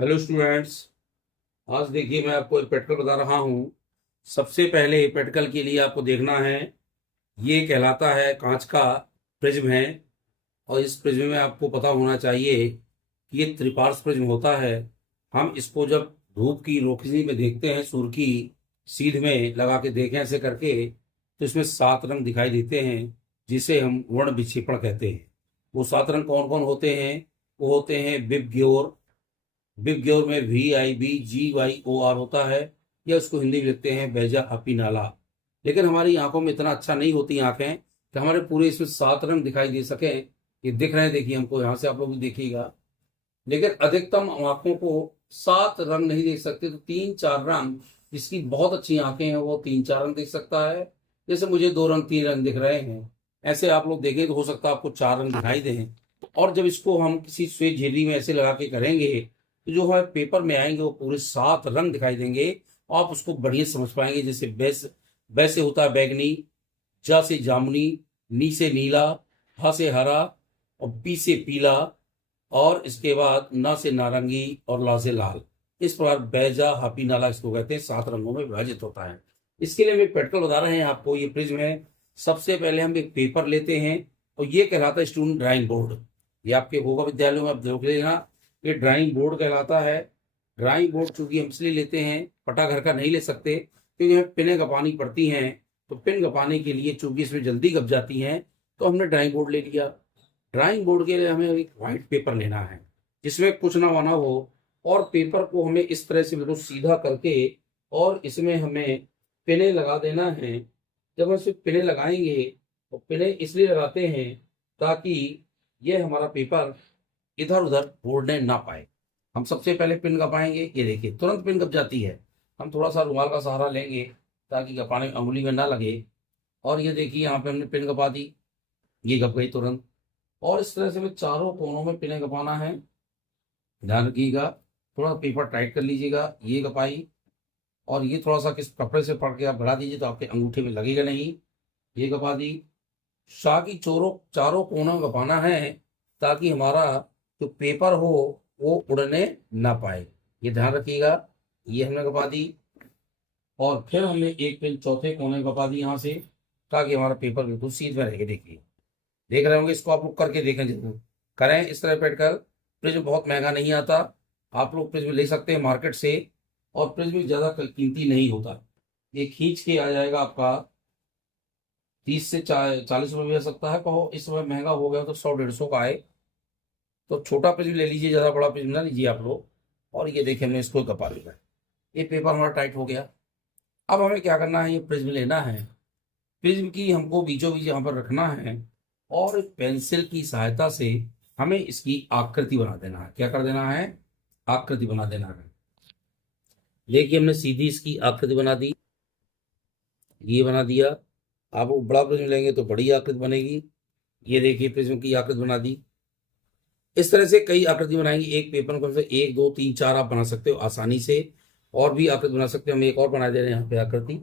Hello students. आज देखिए मैं आपको एक प्रैक्टिकल बता रहा हूँ। सबसे पहले प्रैक्टिकल के लिए आपको देखना है, ये कहलाता है कांच का प्रिज्म है। और इस प्रिज्म में आपको पता होना चाहिए कि ये त्रिपार्श्व प्रिज्म होता है। हम इसको जब धूप की रोशनी में देखते हैं, सूर्य की सीध में लगा के देखें ऐसे करके, तो इसमें 7 रंग दिखाई देते हैं, जिसे हम वर्ण विक्षेपण कहते हैं। वो 7 रंग कौन कौन होते हैं? वो होते हैं विबग्योर। विबग्योर में VIBGYOR होता है, या उसको हिंदी में लिखते हैं बैजा अपी नाला। लेकिन हमारी आंखों में इतना अच्छा नहीं होती आंखें कि हमारे पूरे इसमें 7 रंग दिखाई दे सके। ये दिख रहे हैं, देखिए हमको, यहाँ से आप लोग भी देखिएगा। लेकिन अधिकतम आंखों को 7 रंग नहीं देख सकते, तो 3-4 रंग, जिसकी बहुत अच्छी आंखें हैं वो 3-4 रंग देख सकता है। जैसे मुझे 2 रंग 3 रंग दिख रहे हैं, ऐसे आप लोग देखें तो हो सकता है आपको 4 रंग दिखाई दें। और जब इसको हम किसी स्वेज झिल्ली में ऐसे लगा के करेंगे, तो जो हमारे पेपर में आएंगे वो पूरे 7 रंग दिखाई देंगे। आप उसको बढ़िया समझ पाएंगे। जैसे वैसे होता है बैगनी, जा से जामुनी, नी से नीला, हा से हरा, और पी से पीला, और इसके बाद ना से नारंगी, और ला से लाल। इस प्रकार बैजा हापी नाला इसको कहते हैं, 7 रंगों में विभाजित होता है। इसके लिए हम एक प्रैक्टिकल बता रहे हैं आपको। ये प्रिज्म है। सबसे पहले हम एक पेपर लेते हैं, और ये कहलाता है स्टूडेंट ड्राइंग बोर्ड। ये आपके होगा विद्यालयों में, आप देख लेना, ये ड्राइंग बोर्ड कहलाता है। ड्राइंग बोर्ड चूंकि हम इसलिए लेते हैं, पटा घर का नहीं ले सकते, क्योंकि हमें पिनें गपानी पड़ती हैं। तो पिन गपाने के लिए चूंकि इसमें जल्दी गप जाती हैं, तो हमने ड्राइंग बोर्ड ले लिया। ड्राइंग बोर्ड के लिए हमें एक व्हाइट पेपर लेना है, जिसमें कुछ ना बना हो। और पेपर को हमें इस तरह से बिल्कुल सीधा करके, और इसमें हमें पिने लगा देना है। जब हम इसे पिने लगाएंगे, तो पिने इसलिए लगाते हैं ताकि ये हमारा पेपर इधर उधर उड़ने ना पाए। हम सबसे पहले पिन कपाएंगे, ये देखिए तुरंत पिन कप जाती है। हम थोड़ा सा रुमाल का सहारा लेंगे ताकि कपाने अंगुली में ना लगे। और ये देखिए यहाँ पे हमने पिन कपा दी, ये कप गई तुरंत। और इस तरह से हमें चारों कोनों में पिने कपाना है। ध्यान रखिएगा, थोड़ा पेपर टाइट कर लीजिएगा, ये कपाई। और ये थोड़ा सा किस कपड़े से पकड़ के आप बढ़ा दीजिए, तो आपके अंगूठे में लगेगा नहीं। ये कपा दी। शाह की चोरों चारों कोनों में कपाना है, ताकि हमारा जो पेपर हो वो उड़ने ना पाए। ये ध्यान रखिएगा। ये हमने कपा दी। और फिर हमने एक पिन चौथे कोने में कपा दी यहाँ से, ताकि हमारा पेपर बिल्कुल सीधा रहेगा। देखिए, देख रहे होंगे, इसको आप लोग करके देखें, जरूर करें इस तरह पेटकर। प्रिज्म बहुत महंगा नहीं आता, आप लोग प्रिज्म ले सकते हैं मार्केट से। और प्रिज्म ज़्यादा कीमती नहीं होता। ये खींच के आ जाएगा आपका 30 से 40 रुपये आ सकता है। कहो इस समय महंगा हो गया तो 100-150 का आए। तो छोटा प्रिज्म ले लीजिए, ज़्यादा बड़ा प्रिज्म ना लीजिए आप लोग। और ये देखिए हमने इसको कपा लिया। ये पेपर हमारा टाइट हो गया। अब हमें क्या करना है, ये प्रिज्म लेना है। प्रिज्म की हमको बीचों बीच यहाँ पर रखना है, और एक पेंसिल की सहायता से हमें इसकी आकृति बना देना है। क्या कर देना है? आकृति बना देना है। देखिए हमने सीधी इसकी आकृति बना दी, ये बना दिया। आप वो बड़ा प्रिज्म लेंगे तो बड़ी आकृति बनेगी। ये देखिए प्रिज्म की आकृति बना दी। इस तरह से कई आकृति बनाएंगे। एक पेपर में कम से 1 2 3 4 आप बना सकते हो आसानी से। और भी आकृति बना सकते हो। हम एक और बना दे रहे हैं यहाँ पे आकृति।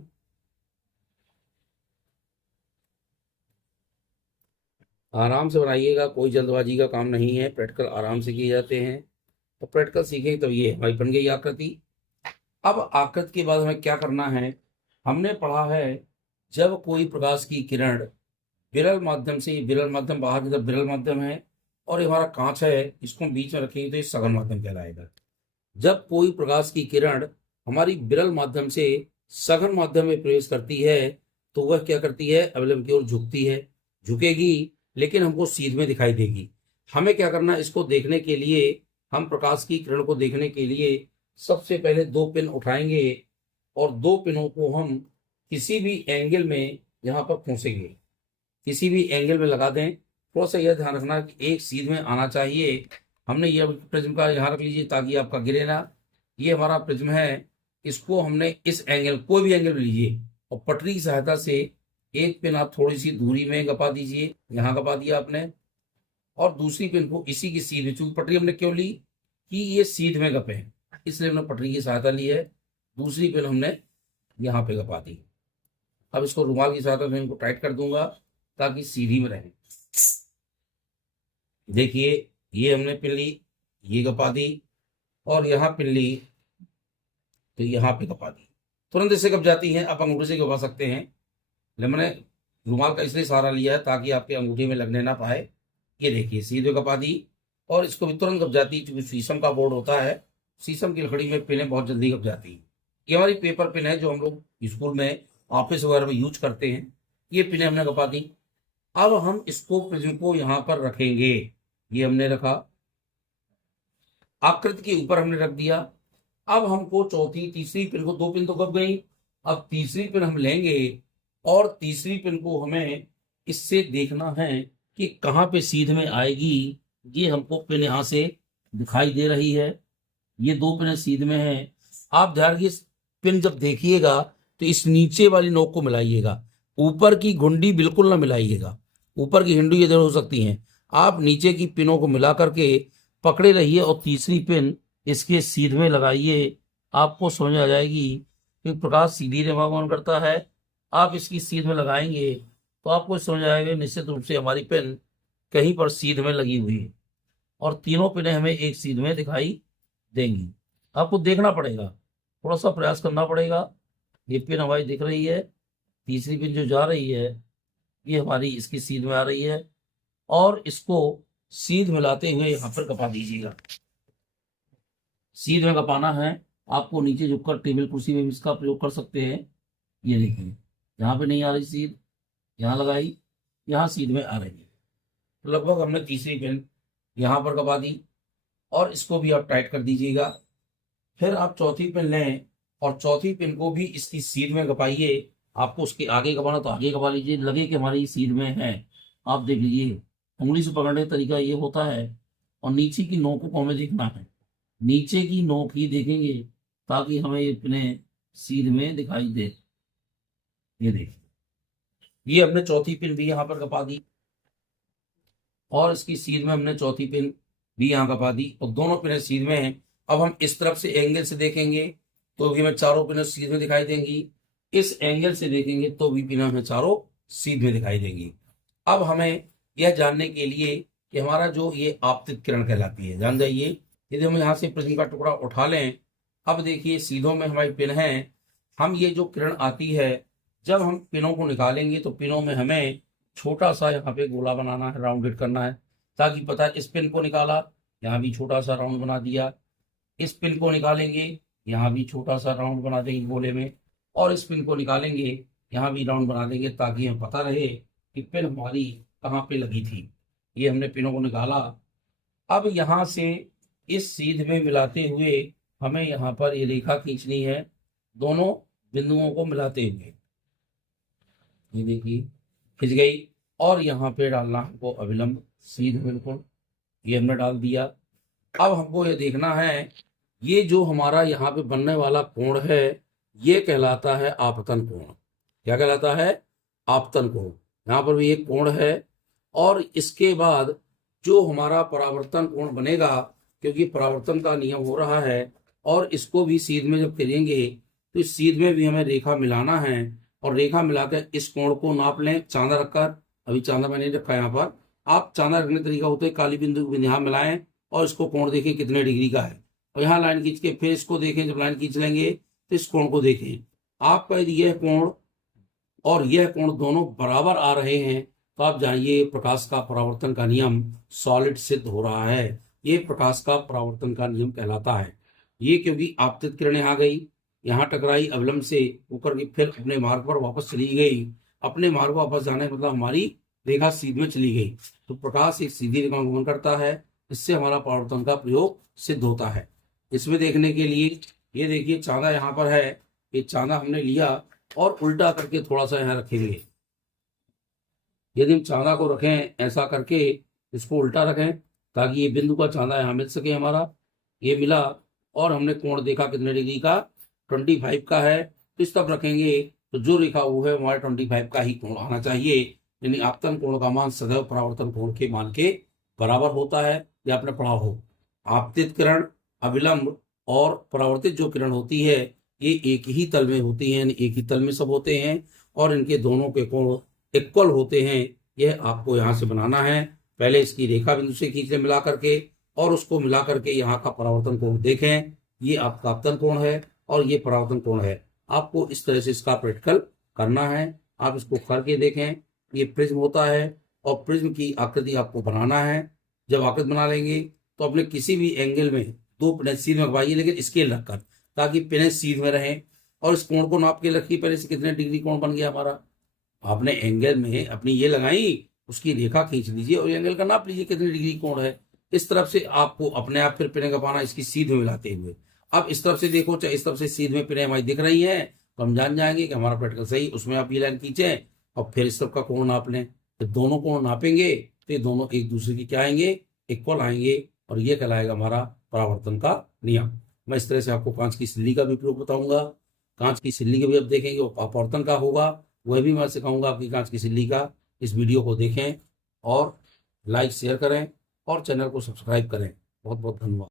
आराम से बनाइएगा, कोई जल्दबाजी का काम नहीं है। प्रैक्टिकल आराम से किए जाते हैं, तो प्रैक्टिकल सीखेंगे तो ये हमारी बन गई आकृति। अब आकृति के बाद हमें क्या करना है? हमने पढ़ा है, जब कोई प्रकाश की किरण विरल माध्यम से, ये विरल माध्यम बाहर की तरफ विरल माध्यम है, और ये हमारा कांच है, इसको हम बीच में रखेंगे तो ये सघन माध्यम कहलाएगा। जब कोई प्रकाश की किरण हमारी विरल माध्यम से सघन माध्यम में प्रवेश करती है, तो वह क्या करती है? अवलंब की ओर झुकती है। झुकेगी, लेकिन हमको सीध में दिखाई देगी। हमें क्या करना है? इसको देखने के लिए, हम प्रकाश की किरण को देखने के लिए सबसे पहले 2 पिन उठाएंगे, और 2 पिनों को हम किसी भी एंगल में यहाँ पर खोसेंगे। किसी भी एंगल में लगा दें। थोड़ा सा यह ध्यान रखना कि एक सीध में आना चाहिए। हमने ये प्रिज्म का यहाँ रख लीजिए ताकि आपका गिरे ना। ये हमारा प्रिज्म है, इसको हमने इस एंगल, कोई भी एंगल लीजिए, और पटरी की सहायता से एक पिन आप थोड़ी सी दूरी में गपा दीजिए। यहाँ गपा दिया आपने। और दूसरी पिन को इसी की सीध में, चूंकि पटरी हमने क्यों ली कि ये सीध में गपे, इसलिए हमने पटरी की सहायता ली है। दूसरी पिन हमने यहाँ पे गपा दी। अब इसको रुमाल की सहायता से इनको टाइट कर दूंगा ताकि सीधी में रहे। देखिए, ये हमने पिन ली, ये गपा दी, और यहाँ पिन ली तो यहाँ पे कपा दी, तुरंत इससे कप जाती है। आप अंगूठे से कपा सकते हैं, लेकिन मैंने रुमाल का इसलिए सहारा लिया है ताकि आपके अंगूठे में लगने ना पाए। ये देखिए सीधे कपा दी और इसको भी तुरंत कप जाती है, क्योंकि शीशम का बोर्ड होता है, शीशम की लकड़ी में पिनें बहुत जल्दी कप जाती है। ये हमारी पेपर पिन है जो हम लोग स्कूल में, ऑफिस वगैरह में यूज करते हैं। ये पिनें हमने कपा दी। अब हम इसको प्रिज्म को यहाँ पर रखेंगे। ये हमने रखा, आकृति के ऊपर हमने रख दिया। अब हमको चौथी तीसरी पिन को, 2 पिन तो कब गई, अब तीसरी पिन हम लेंगे और तीसरी पिन को हमें इससे देखना है कि कहाँ पे सीध में आएगी। ये हमको पिन यहाँ से दिखाई दे रही है, ये 2 पिन सीध में है। आप ध्यान रखिए, पिन जब देखिएगा तो इस नीचे वाली नोक को मिलाइएगा, ऊपर की घुंडी बिल्कुल ना मिलाइएगा। ऊपर की घुंडी इधर हो सकती है, आप नीचे की पिनों को मिला करके पकड़े रहिए और तीसरी पिन इसके सीध में लगाइए। आपको समझ आ जाएगी कि प्रकाश सीधी रेखा कौन करता है। आप इसकी सीध में लगाएंगे तो आपको समझ आएगा निश्चित रूप से हमारी पिन कहीं पर सीध में लगी हुई है और तीनों पिनें हमें एक सीध में दिखाई देंगी। आपको देखना पड़ेगा, थोड़ा सा प्रयास करना पड़ेगा। ये पिन हमारी दिख रही है, तीसरी पिन जो जा रही है ये हमारी इसकी सीध में आ रही है और इसको सीध मिलाते हुए यहाँ पर कपा दीजिएगा। सीध में कपाना है, आपको नीचे झुककर टेबल कुर्सी में भी इसका प्रयोग कर सकते हैं। ये देखिए यहाँ पे नहीं आ रही सीध, यहाँ लगाई, यहाँ सीध में आ रही है। तो लगभग हमने तीसरी पिन यहाँ पर कपा दी और इसको भी आप टाइट कर दीजिएगा। फिर आप चौथी पिन लें और चौथी पिन को भी इसकी सीध में कपाइए। आपको उसके आगे कपाना तो आगे कपा लीजिए, लगे कि हमारी सीध में है। आप देख लीजिए, उंगली से पकड़ने का तरीका ये होता है और नीचे की नोक को हमें देखना है, नीचे की नोक ही देखेंगे ताकि हमें ये पिनें सीध में दिखाई दे। ये देखिए, ये हमने चौथी पिन भी यहाँ पर कपा दी और इसकी सीध में हमने चौथी पिन भी यहाँ कपा दी और दोनों पिनें सीध में हैं। अब हम इस तरफ से एंगल से देखेंगे तो भी हमें चारों पिनें सीध में दिखाई देंगी, इस एंगल से देखेंगे तो भी पिनें हमें चारों सीध में दिखाई देंगी। अब हमें यह जानने के लिए कि हमारा जो ये आपतित किरण कहलाती है, जान जाइए। यदि हम यहाँ से प्रिज्म का टुकड़ा उठा लें, अब देखिए सीधों में हमारी पिन है। हम ये जो किरण आती है, जब हम पिनों को निकालेंगे तो पिनों में हमें छोटा सा यहाँ पे गोला बनाना है, राउंडेड करना है, ताकि पता है इस पिन को निकाला, यहाँ भी छोटा सा राउंड बना दिया। इस पिन को निकालेंगे, यहाँ भी छोटा सा राउंड बना देंगे गोले में, और इस पिन को निकालेंगे, यहाँ भी राउंड बना देंगे, ताकि हमें पता रहे कि पिन हमारी कहाँ पे लगी थी। ये हमने पिनों को निकाला। अब यहाँ से इस सीध में मिलाते हुए हमें यहाँ पर ये रेखा खींचनी है, दोनों बिंदुओं को मिलाते हुए। ये देखिए खिंच गई और यहाँ पे डालना हमको अविलंब सीध, बिल्कुल ये हमने डाल दिया। अब हमको ये देखना है, ये जो हमारा यहाँ पे बनने वाला कोण है ये कहलाता है आपतन कोण। क्या कहलाता है? आपतन कोण। यहाँ पर भी एक कोण है और इसके बाद जो हमारा परावर्तन कोण बनेगा, क्योंकि परावर्तन का नियम हो रहा है और इसको भी सीध में जब करेंगे तो इस सीध में भी हमें रेखा मिलाना है और रेखा मिलाकर इस कोण को नाप लें चांदा रखकर। अभी चांदा मैंने रखा यहाँ पर, आप चांदा रखने तरीका होता है काली बिंदु को यहाँ मिलाएं और इसको कोण देखें कितने डिग्री का है और यहाँ लाइन खींच के फिर इसको देखें। जब लाइन खींच लेंगे तो इस कोण को देखें। आपका यदि यह कोण और यह कोण दोनों बराबर आ रहे हैं तो आप जानिए प्रकाश का परावर्तन का नियम सॉलिड सिद्ध हो रहा है। ये प्रकाश का परावर्तन का नियम कहलाता है। ये क्योंकि आपतित किरणें आ गई, यहाँ टकराई अविलंब से होकर के फिर अपने मार्ग पर वापस चली गई। अपने मार्ग पर वापस जाने मतलब हमारी रेखा सीध में चली गई। तो प्रकाश एक सीधी रेखा गमन करता है, इससे हमारा परावर्तन का प्रयोग सिद्ध होता है। इसमें देखने के लिए ये देखिए चांदा यहाँ पर है, ये चांदा हमने लिया और उल्टा करके थोड़ा सा यहाँ रखेंगे। यदि हम चांदा को रखें ऐसा करके, इसको उल्टा रखें ताकि ये बिंदु का चांदा यहाँ मिल सके हमारा। ये मिला और हमने कोण देखा कितने डिग्री का, 25 का है। तो इस तरफ रखेंगे तो जो रेखा वो है हमारे 25 का ही कोण आना चाहिए। यानी आपतन कोण का मान सदैव परावर्तन कोण के मान के बराबर होता है। ये आपने पढ़ा हो। आपतित किरण, अविलंब और परावर्तित जो किरण होती है ये एक ही तल में होती है, यानी एक ही तल में सब होते हैं और इनके दोनों के कोण इक्वल होते हैं। यह आपको यहाँ से बनाना है। पहले इसकी रेखा बिंदु से खींच ले मिला करके और उसको मिला करके यहाँ का परावर्तन कोण देखें। ये आपका आपतन कोण है और ये परावर्तन कोण है। आपको इस तरह से इसका प्रैक्टिकल करना है। आप इसको करके देखें। ये प्रिज्म होता है और प्रिज्म की आकृति आपको बनाना है। जब आकृति बना लेंगे तो अपने किसी भी एंगल में दो पिनें सीध में लगवाइए, लेकिन स्केल रखकर, ताकि पिनें सीध में रहें। और इस कोण को नाप के रखिए पहले से कितने डिग्री कोण बन गया हमारा। आपने एंगल में अपनी ये लगाई, उसकी रेखा खींच लीजिए और एंगल का नाप लीजिए कितनी डिग्री कोण है। इस तरफ से आपको अपने आप फिर पिनें कपाना इसकी सीध में मिलाते हुए। अब इस तरफ से देखो, चाहे इस तरफ से सीध में पिनें हमारी दिख रही हैं, तो हम जान जाएंगे कि हमारा प्रैक्टिकल सही। उसमें आप ये लाइन खींचें और फिर इस तरफ का कोण नाप लें। जब दोनों कोण नापेंगे तो ये दोनों एक दूसरे की क्या आएंगे, इक्वल आएंगे, और ये कहलाएगा हमारा परावर्तन का नियम। मैं इस तरह से आपको कांच की सिल्ली का भी प्रयोग बताऊंगा। कांच की सिल्ली के भी अब देखेंगे वो अपवर्तन का होगा, वह भी मैं सिखाऊंगा आपकी कांच की सिल्ली का। इस वीडियो को देखें और लाइक शेयर करें और चैनल को सब्सक्राइब करें। बहुत बहुत धन्यवाद।